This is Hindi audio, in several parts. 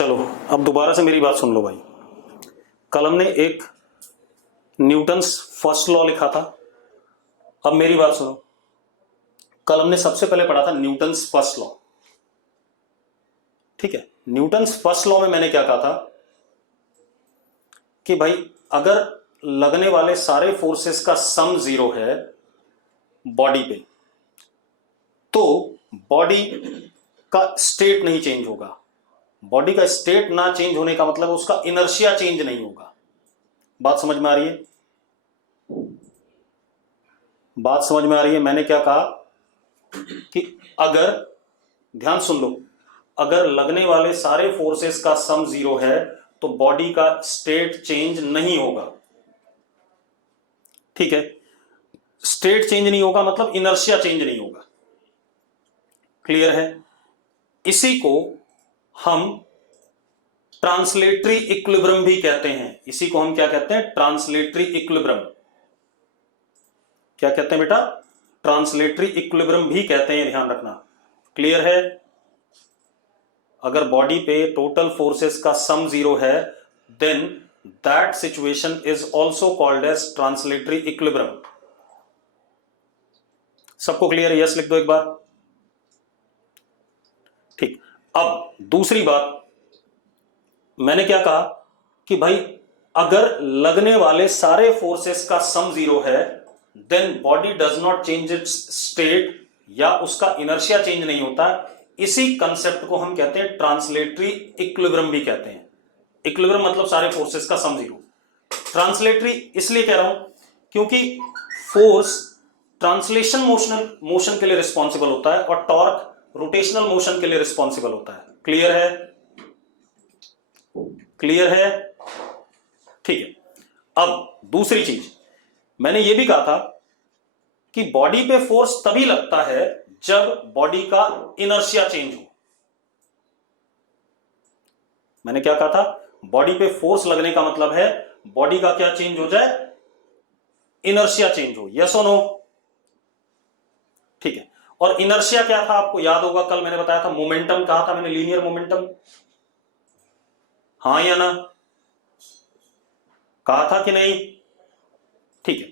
चलो अब दोबारा से मेरी बात सुन लो भाई। कल हमने एक न्यूटन्स फर्स्ट लॉ लिखा था। अब मेरी बात सुनो, कल हमने सबसे पहले पढ़ा था न्यूटन्स फर्स्ट लॉ। ठीक है, न्यूटन्स फर्स्ट लॉ में मैंने क्या कहा था कि भाई अगर लगने वाले सारे फोर्सेस का सम जीरो है बॉडी पे, तो बॉडी का स्टेट नहीं चेंज होगा। बॉडी का स्टेट ना चेंज होने का मतलब उसका इनर्शिया चेंज नहीं होगा। बात समझ में आ रही है? बात समझ में आ रही है? मैंने क्या कहा कि अगर, ध्यान सुन लो, अगर लगने वाले सारे फोर्सेस का सम जीरो है तो बॉडी का स्टेट चेंज नहीं होगा। ठीक है, स्टेट चेंज नहीं होगा मतलब इनर्शिया चेंज नहीं होगा। क्लियर है? इसी को हम ट्रांसलेटरी इक्विलिब्रियम भी कहते हैं। इसी को हम क्या कहते हैं? Translatory equilibrium. क्या कहते हैं बेटा? ट्रांसलेटरी इक्विलिब्रियम भी कहते हैं, ध्यान रखना। क्लियर है? अगर बॉडी पे टोटल फोर्सेस का सम जीरो है then that situation is also called as translatory equilibrium. सबको क्लियर है? यस लिख दो एक बार। ठीक, अब दूसरी बात मैंने क्या कहा कि भाई अगर लगने वाले सारे फोर्सेस का सम जीरो है then body does not change its state, या उसका इनर्शिया चेंज नहीं होता। इसी कंसेप्ट को हम कहते हैं ट्रांसलेटरी इक्विलिब्रियम भी कहते हैं। इक्विलिब्रियम मतलब सारे फोर्सेस का सम जीरो। ट्रांसलेटरी इसलिए कह रहा हूं क्योंकि फोर्स ट्रांसलेशन मोशन के लिए रिस्पॉन्सिबल होता है और टॉर्क रोटेशनल मोशन के लिए रिस्पॉन्सिबल होता है। क्लियर है? क्लियर है? ठीक है, अब दूसरी चीज मैंने यह भी कहा था कि बॉडी पे फोर्स तभी लगता है जब बॉडी का इनर्शिया चेंज हो। मैंने क्या कहा था? बॉडी पे फोर्स लगने का मतलब है बॉडी का क्या चेंज हो जाए? इनर्शिया चेंज हो। यस और नो? ठीक है, और इनर्शिया क्या था आपको याद होगा, कल मैंने बताया था मोमेंटम कहा था मैंने, लीनियर मोमेंटम। हाँ या ना? कहा था कि नहीं? ठीक है,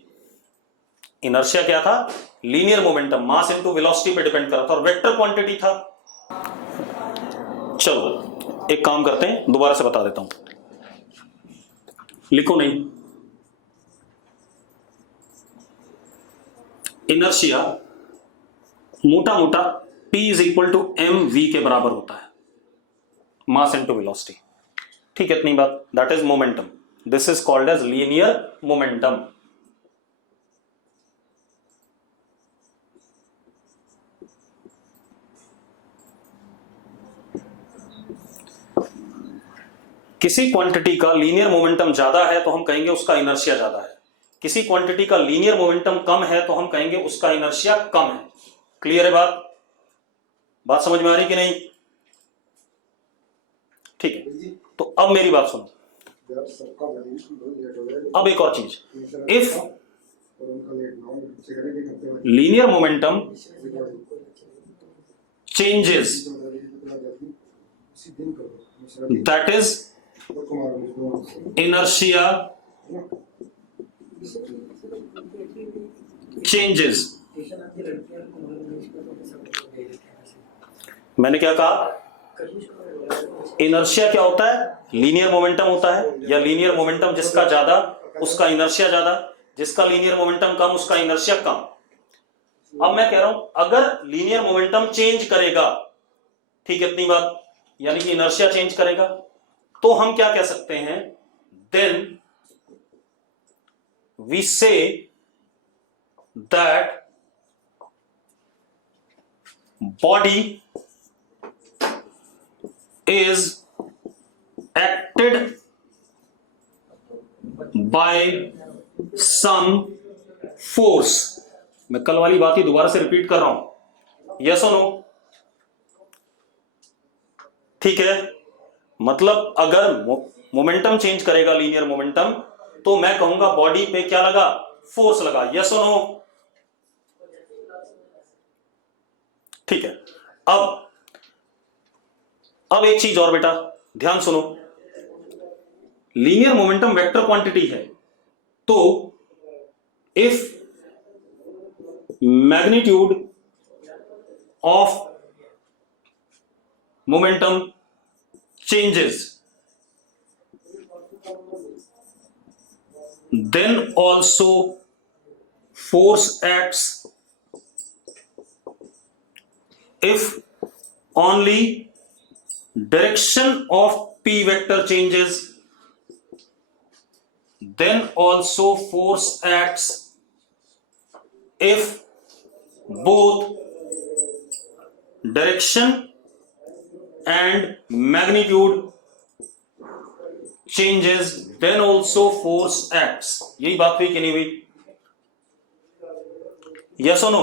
इनर्शिया क्या था? लीनियर मोमेंटम, मास इनटू वेलोसिटी पे डिपेंड करता था और वेक्टर क्वांटिटी था। चलो एक काम करते हैं, दोबारा से बता देता हूं, लिखो नहीं। इनर्शिया मोटा मोटा P is equal to mv के बराबर होता है, मास इनटू वेलोसिटी। ठीक है, इतनी बात। That is momentum. This is called as linear momentum. किसी क्वांटिटी का लीनियर मोमेंटम ज्यादा है तो हम कहेंगे उसका इनर्शिया ज्यादा है। किसी क्वांटिटी का लीनियर मोमेंटम कम है तो हम कहेंगे उसका इनर्शिया कम है। क्लियर है बात? बात समझ में आ रही कि नहीं? ठीक है, तो अब मेरी बात सुनो। अब एक और चीज, if linear momentum changes that is inertia changes। मैंने क्या कहा? इनर्शिया क्या होता है? लीनियर मोमेंटम होता है, या लीनियर मोमेंटम जिसका ज्यादा उसका इनर्शिया ज्यादा, जिसका लीनियर मोमेंटम कम उसका इनर्शिया कम। अब मैं कह रहा हूं अगर लीनियर मोमेंटम चेंज करेगा, ठीक है, इतनी बात, यानी कि इनर्शिया चेंज करेगा, तो हम क्या कह सकते हैं? Then we say that body is acted by some force. मैं कल वाली बात ही दोबारा से रिपीट कर रहा हूं। यस और नो? ठीक है, मतलब अगर मोमेंटम चेंज करेगा लीनियर मोमेंटम तो मैं कहूंगा बॉडी पे क्या लगा? फोर्स लगा। यस और नो? ठीक है, अब एक चीज और बेटा, ध्यान सुनो, लीनियर मोमेंटम वेक्टर क्वांटिटी है, तो if magnitude of momentum changes, then also force acts if only direction of p vector changes, then also force acts if both direction and magnitude changes, then also force acts. यही बात हुई कि नहीं हुई? यस और नो?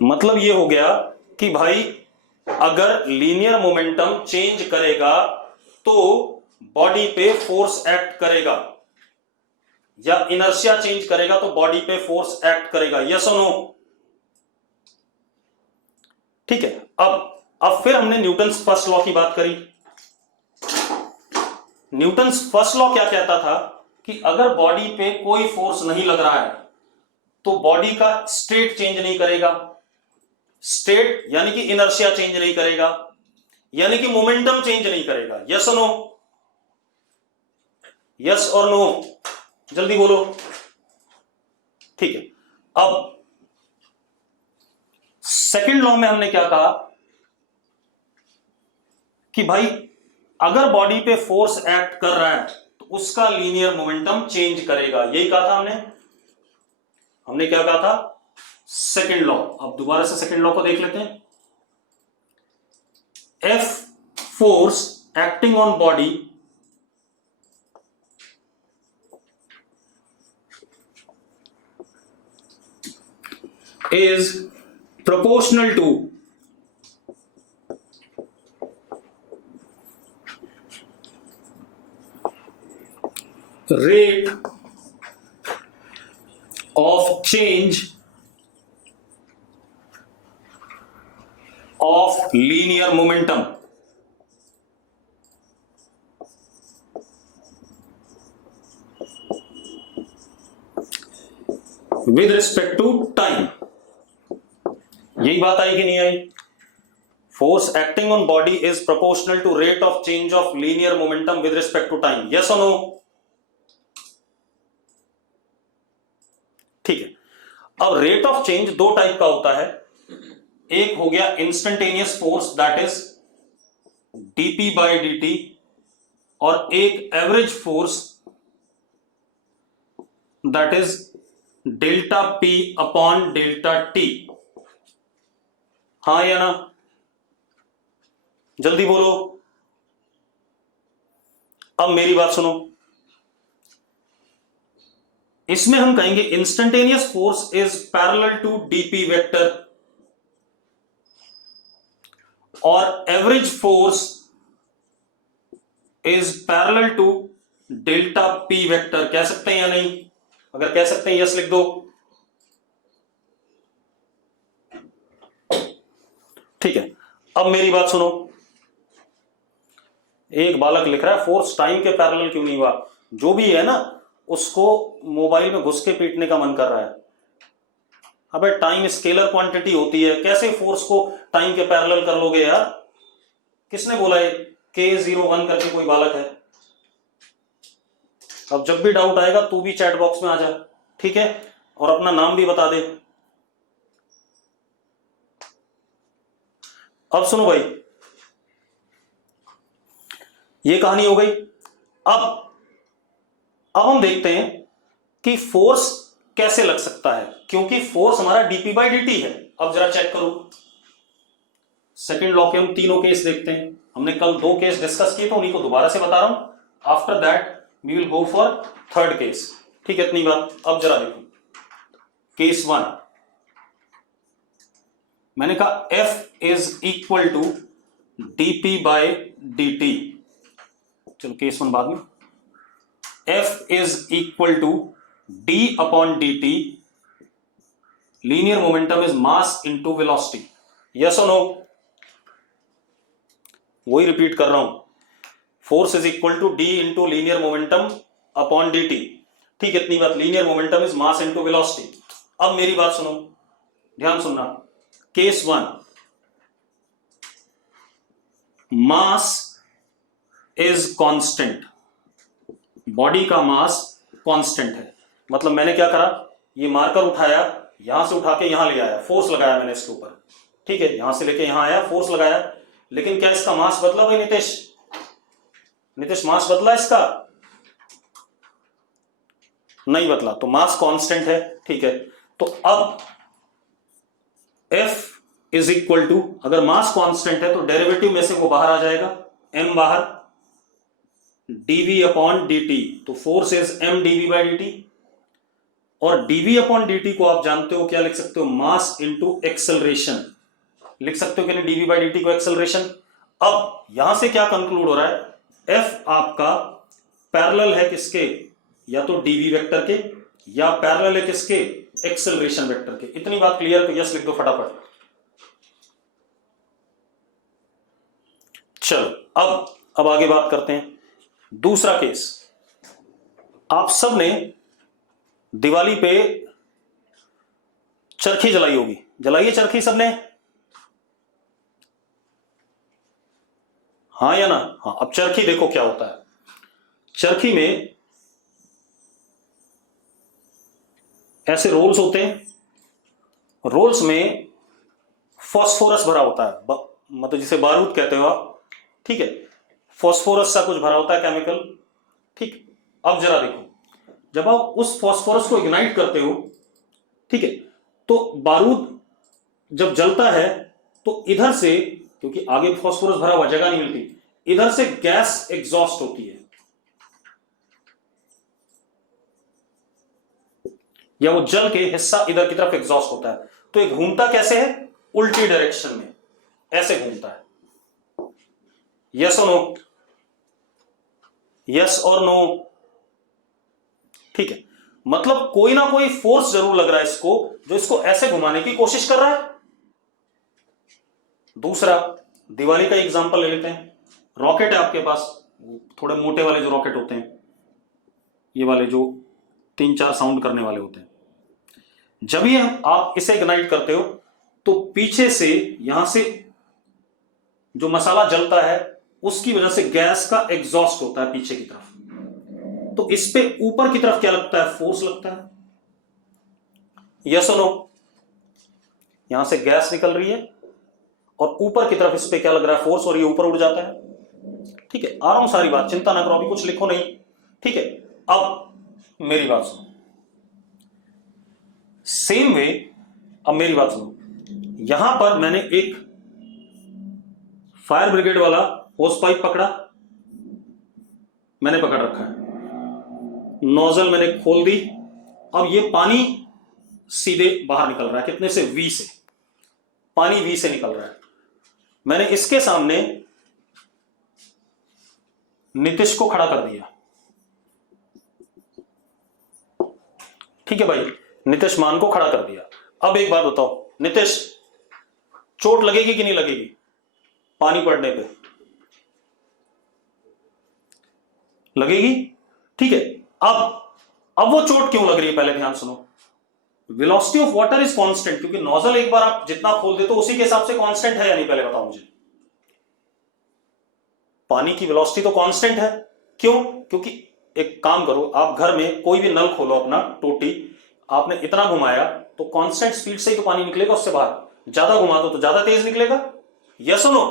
मतलब ये हो गया कि भाई अगर लीनियर मोमेंटम चेंज करेगा तो बॉडी पे फोर्स एक्ट करेगा, या इनर्शिया चेंज करेगा तो बॉडी पे फोर्स एक्ट करेगा। यस और नो? ठीक है। अब फिर हमने न्यूटन्स फर्स्ट लॉ की बात करी। न्यूटन्स फर्स्ट लॉ क्या कहता था कि अगर बॉडी पे कोई फोर्स नहीं लग रहा है तो बॉडी का स्टेट चेंज नहीं करेगा। स्टेट यानी कि इनर्शिया चेंज नहीं करेगा, यानी कि मोमेंटम चेंज नहीं करेगा। यस और नो? यस और नो? जल्दी बोलो। ठीक है। अब सेकंड लॉ में हमने क्या कहा कि भाई अगर बॉडी पे फोर्स एक्ट कर रहा है तो उसका लीनियर मोमेंटम चेंज करेगा। यही कहा था हमने क्या कहा था? Second law. अब दोबारा से सेकंड लॉ को देख लेते हैं। F force acting on body is proportional to rate of change of linear momentum with respect to time। यही बात आई कि नहीं आई? Force acting on body is proportional to rate of change of linear momentum with respect to time. Yes और नो? ठीक है। अब रेट ऑफ चेंज दो टाइप का होता है। एक हो गया instantaneous force that is dp by dt, और एक average force that is delta p upon delta t. हाँ या ना? जल्दी बोलो। अब मेरी बात सुनो, इसमें हम कहेंगे instantaneous force is parallel to dp vector, और average force is parallel to delta p vector. कह सकते हैं या नहीं? अगर कह सकते हैं यस लिख दो। ठीक है। अब मेरी बात सुनो, एक बालक लिख रहा है फोर्स टाइम के पैरेलल क्यों नहीं हुआ। जो भी है ना उसको मोबाइल में घुस के पीटने का मन कर रहा है। अबे टाइम स्केलर क्वांटिटी होती है, कैसे फोर्स को टाइम के पैरेलल कर लोगे यार? किसने बोला है? K01 करके कोई बालक है। अब जब भी डाउट आएगा तू भी चैट बॉक्स में आ जा, ठीक है? और अपना नाम भी बता दे। अब सुनो भाई, ये कहानी हो गई। अब हम देखते हैं कि फोर्स कैसे लग सकता है, क्योंकि फोर्स हमारा डीपी बाई डीटी है। अब जरा चेक करो, सेकंड लॉ के हम तीनों केस देखते हैं। हमने कल 2 केस डिस्कस किए तो उन्हीं को दोबारा से बता रहा हूं। After that we will go for third case. ठीक है, इतनी बात। अब जरा देखो केस 1, मैंने कहा F is equal to dp by dt। चलो केस 1 बाद में। F is equal to d upon dt linear momentum is mass into velocity, yes और नो? वही रिपीट कर रहा हूं, force is equal to D into linear momentum upon D T. ठीक है, इतनी बात, linear momentum is mass into velocity. अब मेरी बात सुनो, ध्यान सुनना। Case one, mass is constant, body का मास कांस्टेंट है। मतलब मैंने क्या करा, ये मार्कर उठाया, यहां से उठा के यहां ले आया, फोर्स लगाया मैंने इसके ऊपर, ठीक है, यहां से लेके यहां आया, फोर्स लगाया, लेकिन क्या इसका मास बदला भाई नितेश? नितेश, मास बदला इसका? नहीं बदला, तो मास कांस्टेंट है। ठीक है, तो अब F इज इक्वल टू, अगर मास कांस्टेंट है तो डेरिवेटिव में से वो बाहर आ जाएगा, m बाहर, dv अपॉन dt, तो force is m dv by dt, और dv अपॉन dt को आप जानते हो क्या लिख सकते हो, मास इंटू एक्सेलरेशन लिख सकते हो कि नहीं, dv बाई dt को एक्सेलरेशन। अब यहां से क्या कंक्लूड हो रहा है, F आपका पैरेलल है किसके, या तो dv वेक्टर के, या पैरेलल है किसके, एक्सेलरेशन वेक्टर के। इतनी बात क्लियर, तो यस लिख दो फटाफट। चलो अब आगे बात करते हैं। दूसरा केस, आप सब ने दिवाली पे चरखी जलाई होगी, जलाई है चरखी सबने? हाँ या ना? हाँ। अब चरखी देखो क्या होता है, चरखी में ऐसे रोल्स होते हैं, रोल्स में फास्फोरस भरा होता है, मतलब जिसे बारूद कहते हो आप, ठीक है, फास्फोरस सा कुछ भरा होता है, केमिकल। ठीक, अब जरा देखो, जब आप उस फास्फोरस को इग्नाइट करते हो, ठीक है, तो बारूद जब जलता है तो इधर से, क्योंकि आगे फास्फोरस भरा हुआ, जगह नहीं मिलती, इधर से गैस एग्जॉस्ट होती है, या वो जल के हिस्सा इधर की तरफ एग्जॉस्ट होता है। तो ये घूमता कैसे है, उल्टी डायरेक्शन में, ऐसे घूमता है। यस और नो? यस और नो? ठीक है, मतलब कोई ना कोई फोर्स जरूर लग रहा है इसको, जो इसको ऐसे घुमाने की कोशिश कर रहा है। दूसरा, दिवाली का एग्जांपल ले लेते हैं। रॉकेट है आपके पास, थोड़े मोटे वाले जो रॉकेट होते हैं, ये वाले जो 3-4 साउंड करने वाले होते हैं, जब ये आप इसे इग्नाइट करते हो तो पीछे से, यहां से जो मसाला जलता है उसकी वजह से गैस का एग्जॉस्ट होता है पीछे की तरफ, तो इस पे ऊपर की तरफ क्या लगता है, फोर्स लगता है। यस और नो? यहां से गैस निकल रही है और ऊपर की तरफ इस पे क्या लग रहा है, फोर्स, और ये ऊपर उड़ जाता है। ठीक है, आ रहा हूं, सारी बात, चिंता ना करो, अभी कुछ लिखो नहीं। ठीक है, अब मेरी बात सुनो, सेम वे, अब मेरी बात सुनो, यहां पर मैंने एक फायर ब्रिगेड वाला होस पाइप पकड़ा, मैंने पकड़ रखा है, नोजल मैंने खोल दी, अब ये पानी सीधे बाहर निकल रहा है, कितने से, V से, पानी V से निकल रहा है। मैंने इसके सामने नीतीश को खड़ा कर दिया, ठीक है भाई, नीतीश मान को खड़ा कर दिया। अब एक बात बताओ, नीतीश, चोट लगेगी कि नहीं लगेगी पानी पड़ने पे? लगेगी। ठीक है, अब वो चोट क्यों लग रही है, पहले ध्यान सुनो। Velocity of water is constant, क्योंकि नोजल एक बार आप जितना खोल दे तो उसी के हिसाब से कांस्टेंट है या नहीं, पहले बताओ मुझे। पानी की वेलोसिटी तो कांस्टेंट है, क्यों? क्योंकि एक काम करो, आप घर में कोई भी नल खोलो अपना, टोटी, आपने इतना घुमाया तो कांस्टेंट स्पीड से ही तो पानी निकलेगा उससे बाहर, ज्यादा घुमा दो तो ज्यादा तेज निकलेगा। यस और नो?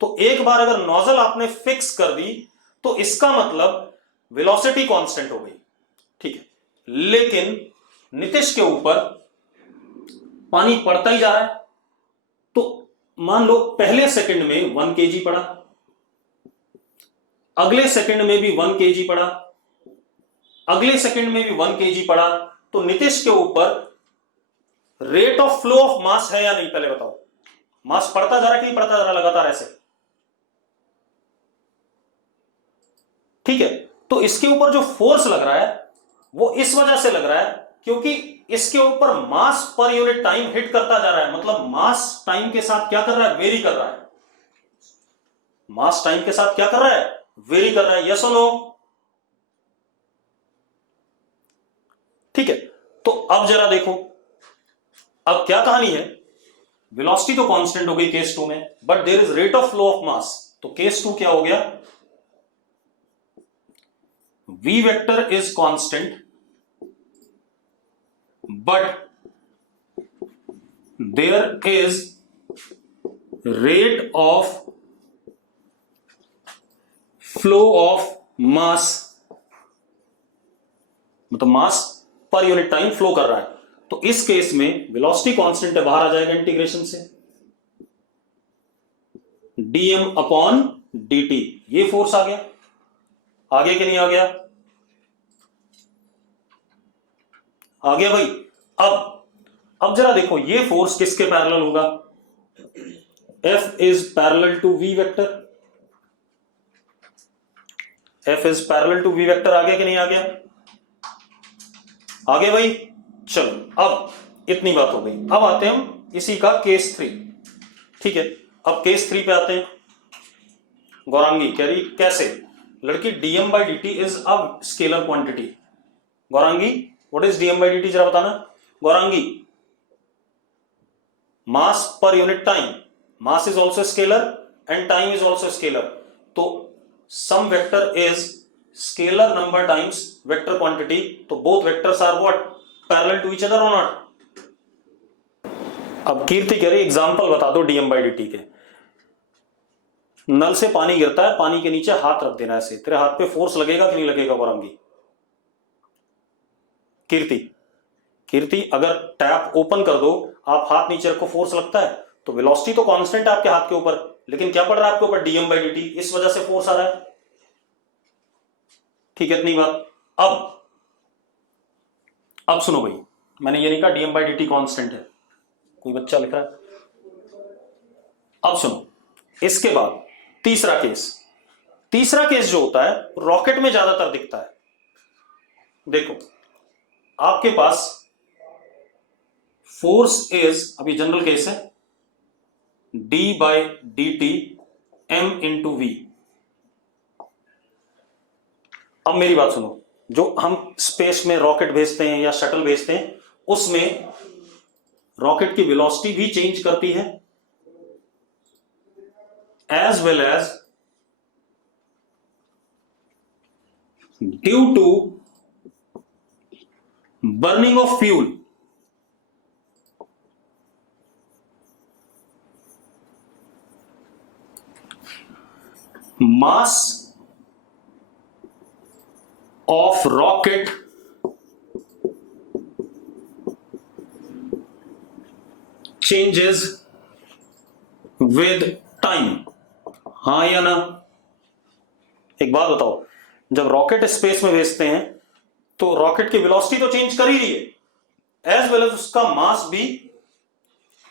तो एक बार अगर नोजल आपने फिक्स कर दी तो इसका मतलब वेलोसिटी कांस्टेंट हो गई, ठीक है, लेकिन नीतीश के ऊपर पानी पड़ता ही जा रहा है, तो मान लो पहले सेकंड में 1 kg पड़ा, अगले सेकंड में भी 1 kg पड़ा, अगले सेकंड में भी 1 kg पड़ा, तो नीतीश के ऊपर रेट ऑफ फ्लो ऑफ मास है या नहीं, पहले बताओ। मास पड़ता जा रहा है कि नहीं पड़ता जा रहा लगातार ऐसे? ठीक है, तो इसके ऊपर जो फोर्स लग रहा है वो इस वजह से लग रहा है क्योंकि इसके ऊपर मास पर यूनिट टाइम हिट करता जा रहा है, मतलब मास टाइम के साथ क्या कर रहा है, वेरी कर रहा है। मास टाइम के साथ क्या कर रहा है, वेरी कर रहा है। यस और नो? ठीक है, तो अब जरा देखो, अब क्या कहानी है, वेलोसिटी तो कांस्टेंट हो गई केस 2 में, but there is rate of flow of mass. तो केस 2 क्या हो गया, v vector is constant but there is rate of flow of mass, मतलब mass per unit time flow कर रहा है। तो इस केस में वेलोसिटी कांस्टेंट है, बाहर आ जाएगा इंटीग्रेशन से, dm अपॉन dt। ये फोर्स आ गया, आगे कि नहीं आ गया, आ गया भाई। अब जरा देखो, ये फोर्स किसके पैरेलल होगा, F is parallel to v vector, F is parallel to v vector. आ गया कि नहीं आ गया, आ गया भाई। चलो अब इतनी बात हो गई, अब आते हैं हम इसी का केस 3। ठीक है, अब केस 3 पे आते हैं। गौरांगी कह रही कैसे, लड़की dm by dt is a scalar quantity. Gaurangi what is dm by dt, जरा बताना Gaurangi. Mass per unit time, mass is also scalar and time is also scalar. तो some vector is scalar number times vector quantity, तो both vectors are what, parallel to each other or not. अब कीर्ति कह रही एग्जांपल बता दो dm by dt के। नल से पानी गिरता है, पानी के नीचे हाथ रख देना, ऐसे तेरे हाथ पे फोर्स लगेगा कि नहीं लगेगा गौरंगी? कीर्ति अगर टैप ओपन कर दो, आप हाथ नीचे रखो, फोर्स लगता है? तो वेलोसिटी तो कांस्टेंट है आपके हाथ के ऊपर, लेकिन क्या पड़ रहा है आपके ऊपर, dm by dt, इस वजह से फोर्स आ रहा है। ठीक है, इतनी बात। अब सुनो भाई, मैंने ये नहीं कहा dm by dt कांस्टेंट है, कोई बच्चा लिख रहा है। अब सुनो, इसके बाद तीसरा केस जो होता है रॉकेट में ज्यादातर दिखता है। देखो, आपके पास फोर्स इज, अभी जनरल केस है, d by dt m into v। अब मेरी बात सुनो, जो हम स्पेस में रॉकेट भेजते हैं या शटल भेजते हैं, उसमें रॉकेट की वेलोसिटी भी चेंज करती है, as well as due to burning of fuel. Mass of rocket changes with time. हाँ या ना? एक बात बताओ, जब रॉकेट स्पेस में भेजते हैं तो रॉकेट की वेलोसिटी तो चेंज कर ही रही है, एज वेल एज उसका मास भी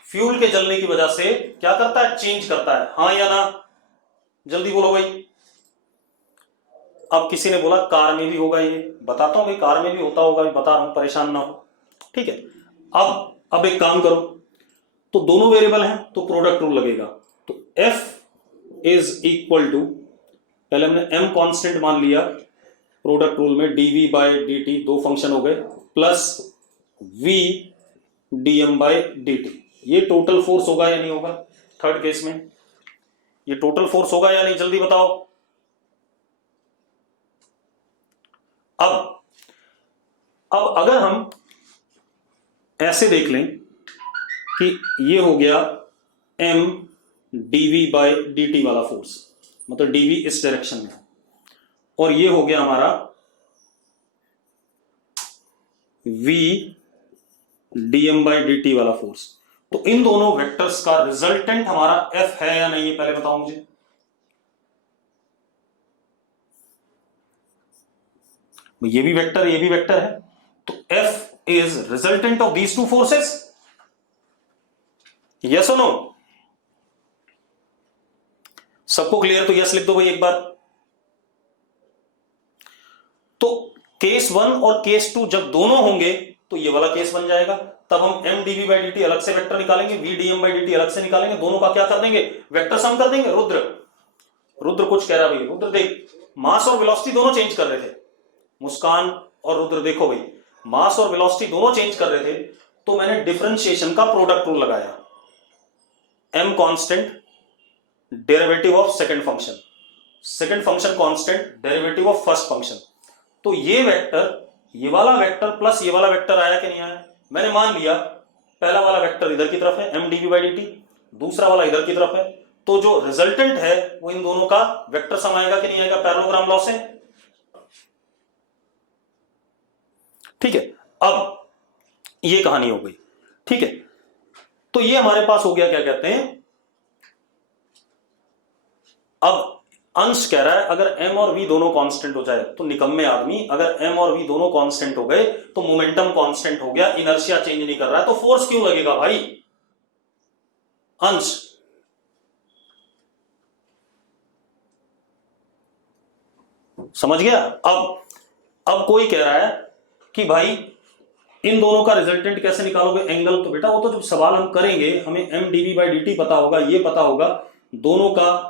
फ्यूल के जलने की वजह से क्या करता है, चेंज करता है। हाँ या ना? जल्दी बोलो भाई। अब किसी ने बोला कार में भी होगा, ये बताता हूं भाई, कार में भी होता होगा, बता रहा हूं, परेशान ना हो। ठीक है, अब एक काम करो, तो दोनों वेरिएबल हैं तो प्रोडक्ट रूल लगेगा। तो F इज इक्वल टू, पहले हमने m कांस्टेंट मान लिया, प्रोडक्ट रूल में dv बाय dt, दो फंक्शन हो गए, plus v dm by dt। ये टोटल फोर्स होगा या नहीं होगा? थर्ड केस में ये टोटल फोर्स होगा या नहीं, जल्दी बताओ। अब अगर हम ऐसे देख लें कि ये हो गया m dv बाय dt वाला फोर्स, मतलब dv इस डायरेक्शन में, और ये हो गया हमारा v dm बाय dt वाला फोर्स। तो इन दोनों वेक्टर्स का रिजल्टेंट हमारा f है या नहीं, ये पहले बताओ मुझे। ये भी वेक्टर, ये भी वेक्टर है, तो f is resultant of these two forces. Yes और नो? सबको क्लियर? तो यस लिख दो भाई एक बार। तो केस 1 और केस 2 जब दोनों होंगे तो ये वाला केस बन जाएगा। तब हम m dv by dt अलग से वेक्टर निकालेंगे, v dm by dt अलग से निकालेंगे, दोनों का क्या कर देंगे, वेक्टर सम कर देंगे। रुद्र कुछ कह रहा भाई, रुद्र देख मास और वेलोसिटी दोनों चेंज कर रहे थे, मुस्कान और रुद्र देखो भाई मास और वेलोसिटी दोनों चेंज कर रहे थे, तो मैंने डिफरेंशिएशन का प्रोडक्ट रूल लगाया, m constant derivative of second function constant derivative of first function. तो ये वेक्टर, ये वाला वेक्टर प्लस ये वाला वेक्टर आया कि नहीं आया, मैंने मान लिया पहला वाला वेक्टर इधर की तरफ है m dv by dt, दूसरा वाला इधर की तरफ है, तो जो रिजल्टेंट है वो इन दोनों का वेक्टर सम आएगा कि नहीं आएगा पैरेललोग्राम लॉ से। ठीक है, अब ये कहानी हो गई। ठीक है, तो ये हमारे पास हो गया, क्या कहते हैं, अब अंश कह रहा है अगर m और v दोनों कांस्टेंट हो जाए तो निकम्मे आदमी, अगर m और v दोनों कांस्टेंट हो गए तो मोमेंटम कांस्टेंट हो गया, इनर्शिया चेंज नहीं कर रहा है, तो फोर्स क्यों लगेगा भाई, अंश। समझ गया। अब कोई कह रहा है कि भाई इन दोनों का रिजल्टेंट कैसे निकालोगे, एंगल, तो बेटा वो तो जब सवाल हम करेंगे हमें m dv by dt पता होगा, ये पता होगा, दोनों का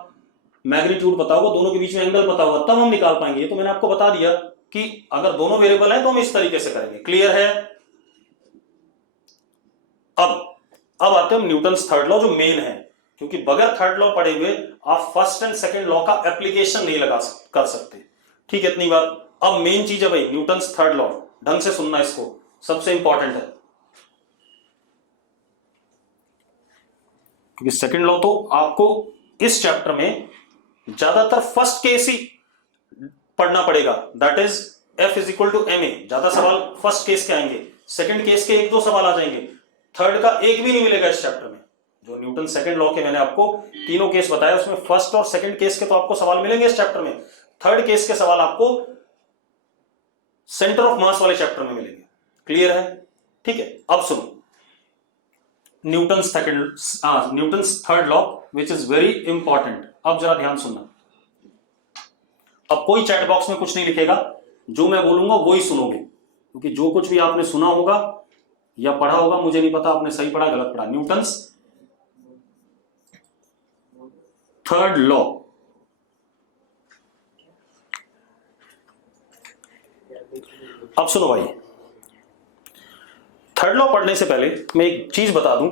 मैग्नीट्यूड पता होगा, दोनों के बीच में एंगल पता होगा, तब हम निकाल पाएंगे। ये तो मैंने आपको बता दिया कि अगर दोनों वेरिएबल है तो हम इस तरीके से करेंगे। क्लियर है। अब आते हैं न्यूटन्स थर्ड लॉ जो मेन है, क्योंकि बगैर थर्ड लॉ पढ़े हुए आप फर्स्ट एंड सेकंड लॉ का एप्लीकेशन नहीं कर सकते। ठीक है, इतनी बात। अब मेन चीज है भाई न्यूटन्स थर्ड लॉ, ढंग से सुनना, इसको सबसे इंपॉर्टेंट है, क्योंकि सेकंड लॉ तो आपको इस चैप्टर में ज्यादातर फर्स्ट केस ही पढ़ना पड़ेगा, that is F is equal to ma। ज्यादा सवाल फर्स्ट केस के आएंगे, सेकंड केस के एक दो सवाल आ जाएंगे, थर्ड का एक भी नहीं मिलेगा इस चैप्टर में। जो न्यूटन सेकंड लॉ के मैंने आपको तीनों केस बताया उसमें फर्स्ट और सेकंड केस के तो आपको सवाल मिलेंगे इस चैप्टर में, थर्ड केस के सवाल आपको सेंटर ऑफ मास वाले चैप्टर में मिलेंगे। क्लियर है। ठीक है, अब सुनो Newton's third law which is very important. अब जरा ध्यान सुनना, अब कोई चैट बॉक्स में कुछ नहीं लिखेगा, जो मैं बोलूंगा वो ही सुनोगे, क्योंकि जो कुछ भी आपने सुना होगा या पढ़ा होगा, मुझे नहीं पता आपने सही पढ़ा गलत पढ़ा। न्यूटन्स थर्ड लॉ, अब सुनो भाई, थर्ड लॉ पढ़ने से पहले मैं एक चीज बता दूं,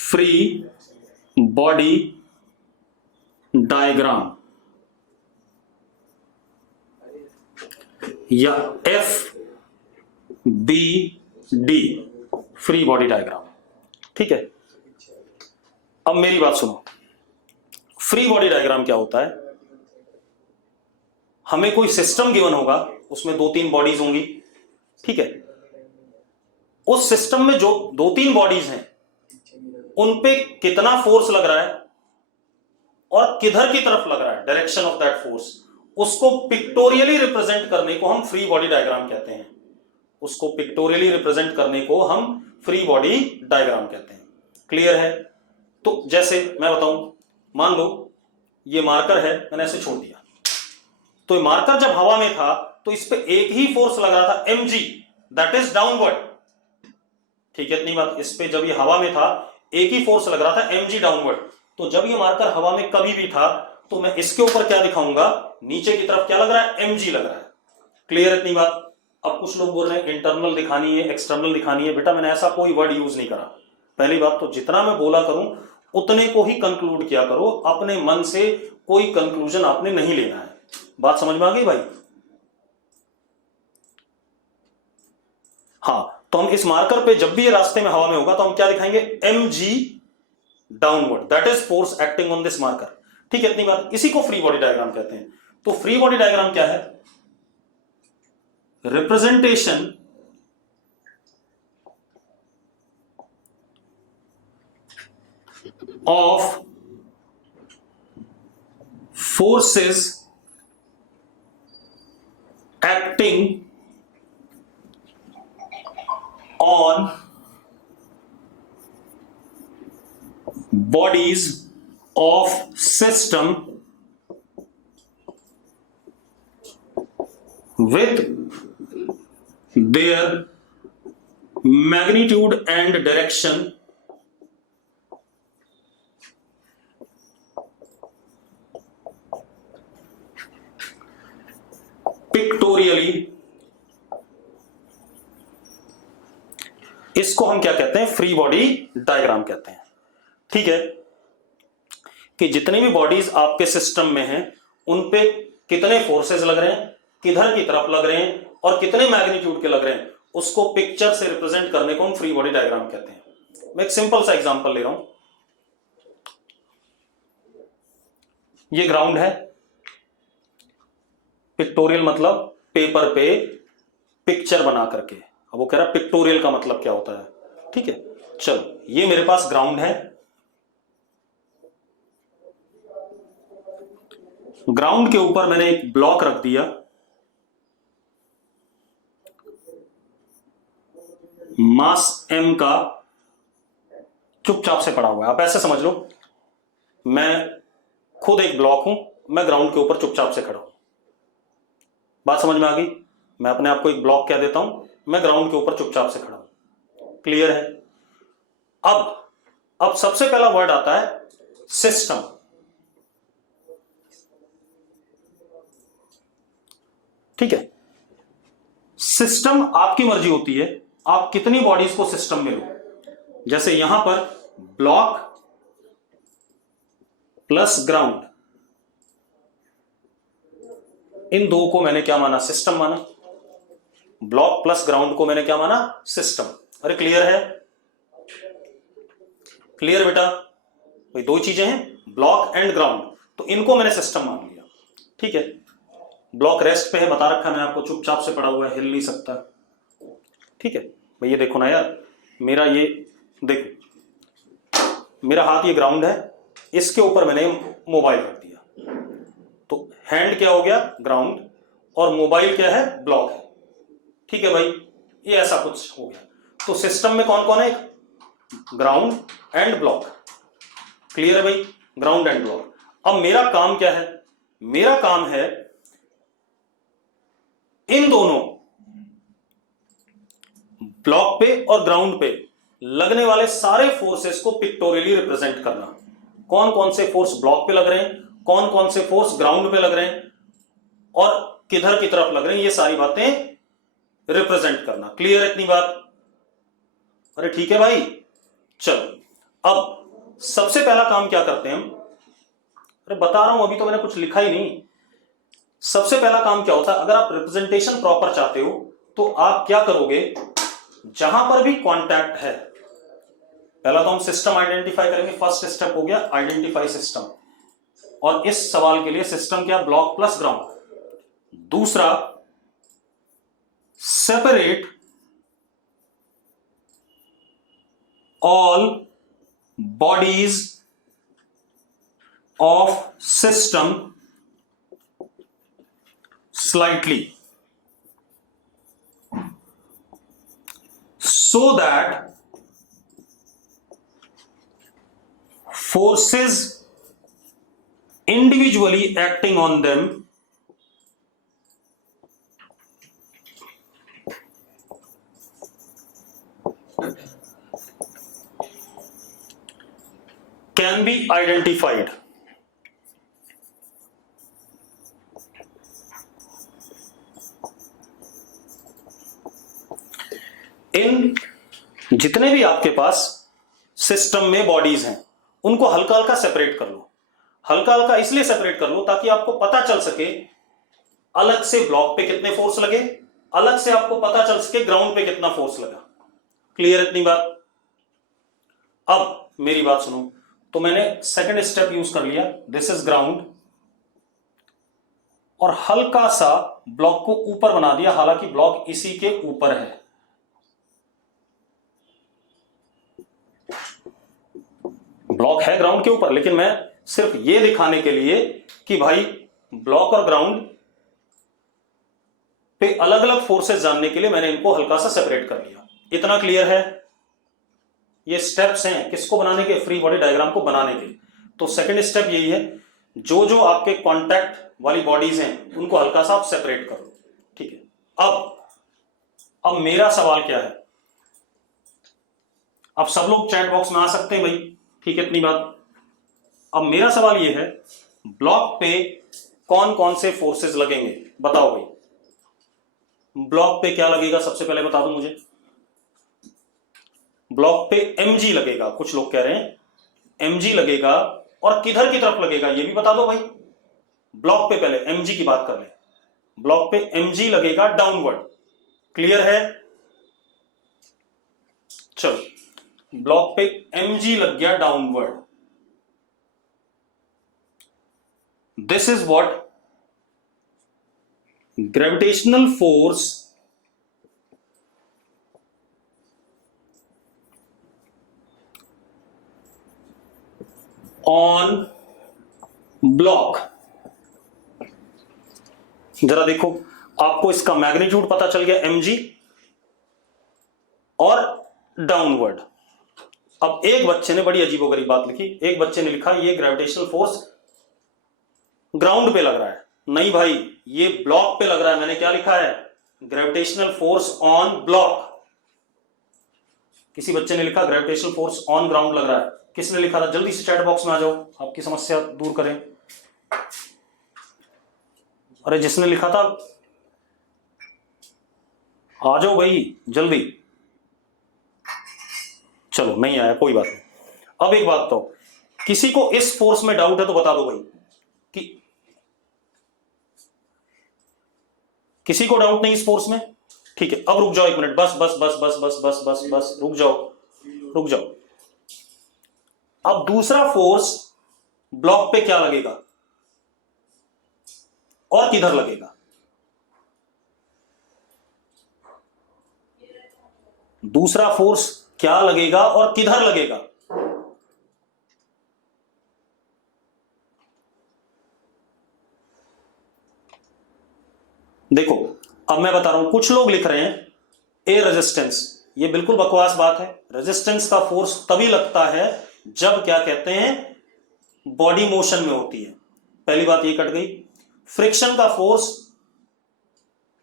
फ्री बॉडी डायग्राम या FBD, फ्री बॉडी डायग्राम। ठीक है, अब मेरी बात सुनो, फ्री बॉडी डायग्राम क्या होता है, हमें कोई सिस्टम गिवन होगा, उसमें दो तीन बॉडीज होंगी। ठीक है, उस सिस्टम में जो दो तीन बॉडीज हैं उन पे कितना फोर्स लग रहा है और किधर की तरफ लग रहा है, डायरेक्शन ऑफ दैट फोर्स, उसको पिक्टोरियली रिप्रेजेंट करने को हम फ्री बॉडी डायग्राम कहते हैं। उसको पिक्टोरियली रिप्रेजेंट करने को हम फ्री बॉडी डायग्राम कहते हैं। क्लियर है। तो जैसे मैं बताऊं, मान लो ये मार्कर है, मैंने ऐसे छोड़ दिया, तो ये मार्कर जब हवा में था तो इस पे एक ही फोर्स लग रहा था mg, दैट इज डाउनवर्ड। ठीक है, इतनी बात। इस पे जब ये हवा में था एक ही फोर्स लग रहा था mg डाउनवर्ड, तो जब ये मार्कर हवा में कभी भी था तो मैं इसके ऊपर क्या दिखाऊंगा, नीचे की तरफ क्या लग रहा है, mg लग रहा है। क्लियर, इतनी बात। अब कुछ लोग बोल रहे हैं इंटरनल दिखानी है, एक्सटर्नल दिखानी है, बेटा मैंने ऐसा कोई वर्ड यूज नहीं करा। पहली बात तो जितना मैं बोला करूं उतने को ही कंक्लूड किया करो, अपने मन से कोई कंक्लूजन आपने नहीं लेना है। बात समझ में आ गई भाई। हाँ, तो हम इस मार्कर पे जब भी ये रास्ते में हवा में होगा तो हम क्या दिखाएंगे, mg downward, that is force acting on this marker. ठीक है, इतनी बात। इसी को फ्री बॉडी डायग्राम कहते हैं। तो फ्री बॉडी डायग्राम क्या है, representation of forces acting on bodies of system with their magnitude and direction pictorially, इसको हम क्या कहते हैं? फ्री बॉडी डायग्राम कहते हैं। ठीक है, कि जितनी भी बॉडीज आपके सिस्टम में हैं उन पे कितने फोर्सेस लग रहे हैं, किधर की तरफ लग रहे हैं और कितने मैग्नीट्यूड के लग रहे हैं, उसको पिक्चर से रिप्रेजेंट करने को हम फ्री बॉडी डायग्राम कहते हैं। मैं एक सिंपल सा एग्जांपल ले रहा हूं। ये ग्राउंड है, पिक्टोरियल मतलब पेपर पे पिक्चर बना करके। अब वो कह रहा है पिक्टोरियल का मतलब क्या होता है। ठीक है, चलो ये मेरे पास ग्राउंड है। ग्राउंड के ऊपर मैंने एक ब्लॉक रख दिया, मास m का, चुपचाप से पड़ा हुआ है। आप ऐसे समझ लो, मैं खुद एक ब्लॉक हूं, मैं ग्राउंड के ऊपर चुपचाप से खड़ा हूं। बात समझ में आ गई? मैं अपने आप को एक ब्लॉक कह देता हूं, मैं ग्राउंड के ऊपर चुपचाप से खड़ा हूं। क्लियर है? अब सबसे पहला वर्ड आता है सिस्टम। ठीक है, सिस्टम आपकी मर्जी होती है, आप कितनी बॉडीज को सिस्टम में लो। जैसे यहां पर ब्लॉक प्लस ग्राउंड, इन दो को मैंने क्या माना? सिस्टम माना। ब्लॉक प्लस ग्राउंड को मैंने क्या माना? सिस्टम। अरे क्लियर है? क्लियर बेटा? भाई दो चीजें हैं, ब्लॉक एंड ग्राउंड, तो इनको मैंने सिस्टम मान लिया। ठीक है, ब्लॉक रेस्ट पे है, बता रखा मैंने आपको, चुपचाप से पड़ा हुआ है, हिल नहीं सकता। ठीक है भाई, ये देखो ना यार, मेरा ये देखो, मेरा हाथ ये ग्राउंड है, इसके ऊपर मैंने मोबाइल रख दिया, तो हैंड क्या हो गया? ग्राउंड, और मोबाइल क्या है? ब्लॉक है। ठीक है भाई, ये ऐसा कुछ हो गया। तो सिस्टम में कौन कौन है? Ground and block. क्लियर है भाई? Ground and block. अब मेरा काम क्या है? मेरा काम है इन दोनों ब्लॉक पे और ग्राउंड पे लगने वाले सारे फोर्सेस को पिक्टोरियली रिप्रेजेंट करना। कौन कौन से फोर्स ब्लॉक पे लग रहे हैं, कौन कौन से फोर्स ग्राउंड पे लग रहे हैं, और किधर की तरफ लग रहे हैं, ये सारी बातें रिप्रेजेंट करना। क्लियर है इतनी बात? अरे ठीक है भाई, चलो अब सबसे पहला काम क्या करते हैं हम? अरे बता रहा हूं, अभी तो मैंने कुछ लिखा ही नहीं। सबसे पहला काम क्या होता है? अगर आप रिप्रेजेंटेशन प्रॉपर चाहते हो तो आप क्या करोगे? जहां पर भी कॉन्टैक्ट है, पहला तो हम सिस्टम आइडेंटिफाई करेंगे। फर्स्ट स्टेप हो गया आइडेंटिफाई सिस्टम, और इस सवाल के लिए सिस्टम क्या? Block plus ground. दूसरा, separate all bodies of system slightly so that forces individually acting on them can be identified. इन जितने भी आपके पास सिस्टम में बॉडीज हैं उनको हल्का हल्का सेपरेट कर लो। हल्का हल्का इसलिए सेपरेट कर लो ताकि आपको पता चल सके अलग से ब्लॉक पे कितने फोर्स लगे, अलग से आपको पता चल सके ग्राउंड पे कितना फोर्स लगा। क्लियर इतनी बात? अब मेरी बात सुनो, तो मैंने सेकंड स्टेप यूज कर लिया, दिस इज ग्राउंड, और हल्का सा ब्लॉक को ऊपर बना दिया, हालांकि ब्लॉक इसी के ऊपर है। ब्लॉक है ग्राउंड के ऊपर, लेकिन मैं सिर्फ ये दिखाने के लिए कि भाई ब्लॉक और ग्राउंड पे अलग अलग फोर्सेस जानने के लिए मैंने इनको हल्का सा सेपरेट कर लिया। इतना क्लियर है? ये स्टेप्स हैं किसको बनाने के? फ्री बॉडी डायग्राम को बनाने के। तो सेकंड स्टेप यही है, जो जो आपके कॉन्टैक्ट वाली बॉडीज हैं उनको हल्का सा आप सेपरेट कर लो। ठीक है, अब मेरा सवाल क्या है, अब सब लोग चैट बॉक्स में आ सकते हैं भाई, ठीक है, इतनी बात। अब मेरा सवाल यह है, ब्लॉक पे कौन कौन से फोर्सेस लगेंगे, बताओ भाई। ब्लॉक पे क्या लगेगा, सबसे पहले बता दो मुझे। ब्लॉक पे mg लगेगा, कुछ लोग कह रहे हैं mg लगेगा, और किधर की तरफ लगेगा ये भी बता दो भाई। ब्लॉक पे पहले mg की बात कर ले, ब्लॉक पे mg लगेगा डाउनवर्ड, क्लियर है। चलो, ब्लॉक पे mg लग गया downward, this is what gravitational force on block. जरा देखो, आपको इसका मैग्नीट्यूड पता चल गया mg और डाउनवर्ड। अब एक बच्चे ने बड़ी अजीबोगरीब बात लिखी, एक बच्चे ने लिखा ये ग्रेविटेशनल फोर्स ग्राउंड पे लग रहा है। नहीं भाई, ये ब्लॉक पे लग रहा है। मैंने क्या लिखा है, ग्रेविटेशनल फोर्स ऑन ब्लॉक। किसी बच्चे ने लिखा ग्रेविटेशनल फोर्स ऑन ग्राउंड लग रहा है। किसने लिखा था, जल्दी से चैट बॉक्स में आ जाओ, आपकी समस्या दूर करें। अरे जिसने लिखा था आ जाओ भाई जल्दी। चलो नहीं आया, कोई बात नहीं। अब एक बात तो, किसी को इस फोर्स में डाउट है तो बता दो भाई, कि किसी को डाउट नहीं इस फोर्स में, ठीक है। अब रुक जाओ एक मिनट, बस बस बस बस बस बस बस बस रुक जाओ, रुक जाओ। अब दूसरा फोर्स ब्लॉक पे क्या लगेगा और किधर लगेगा, दूसरा फोर्स क्या लगेगा और किधर लगेगा। देखो, अब मैं बता रहा हूं, कुछ लोग लिख रहे हैं ए रेजिस्टेंस, ये बिल्कुल बकवास बात है। रेजिस्टेंस का फोर्स तभी लगता है जब क्या कहते हैं, बॉडी मोशन में होती है। पहली बात ये कट गई। फ्रिक्शन का फोर्स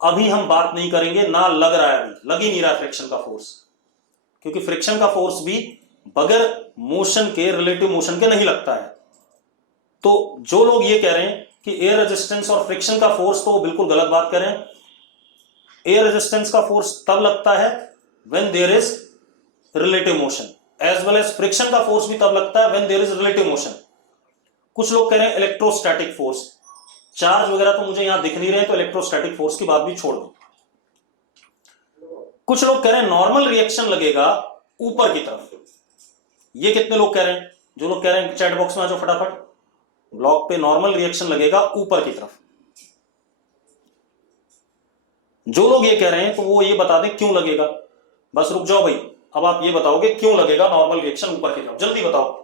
अभी हम बात नहीं करेंगे, ना लग रहा है, अभी लग ही नहीं रहा फ्रिक्शन का फोर्स, क्योंकि फ्रिक्शन का फोर्स भी बगैर मोशन के, रिलेटिव मोशन के नहीं लगता है। तो जो लोग ये कह रहे हैं कि एयर रेजिस्टेंस और फ्रिक्शन का फोर्स, तो वो बिल्कुल गलत बात कर रहे हैं। एयर रेजिस्टेंस का फोर्स तब लगता है when there is relative motion, as well as friction का फोर्स भी तब लगता है when there is relative motion. कुछ लोग कह रहे हैं इलेक्ट्रोस्टैटिक फोर्स, चार्ज वगैरह तो मुझे यहां दिख नहीं रहे, तो इलेक्ट्रोस्टैटिक फोर्स की बात भी छोड़ दो। कुछ लोग कह रहे हैं नॉर्मल रिएक्शन लगेगा ऊपर की तरफ। ये कितने लोग कह रहे हैं, जो लोग कह रहे हैं चैट बॉक्स में आ जाओ फटाफट। ब्लॉक पे नॉर्मल रिएक्शन लगेगा ऊपर की तरफ। जो लोग ये कह रहे हैं तो वो ये बता दें क्यों लगेगा। बस रुक जाओ भाई, अब आप ये बताओगे क्यों लगेगा नॉर्मल रिएक्शन ऊपर की तरफ, जल्दी बताओ।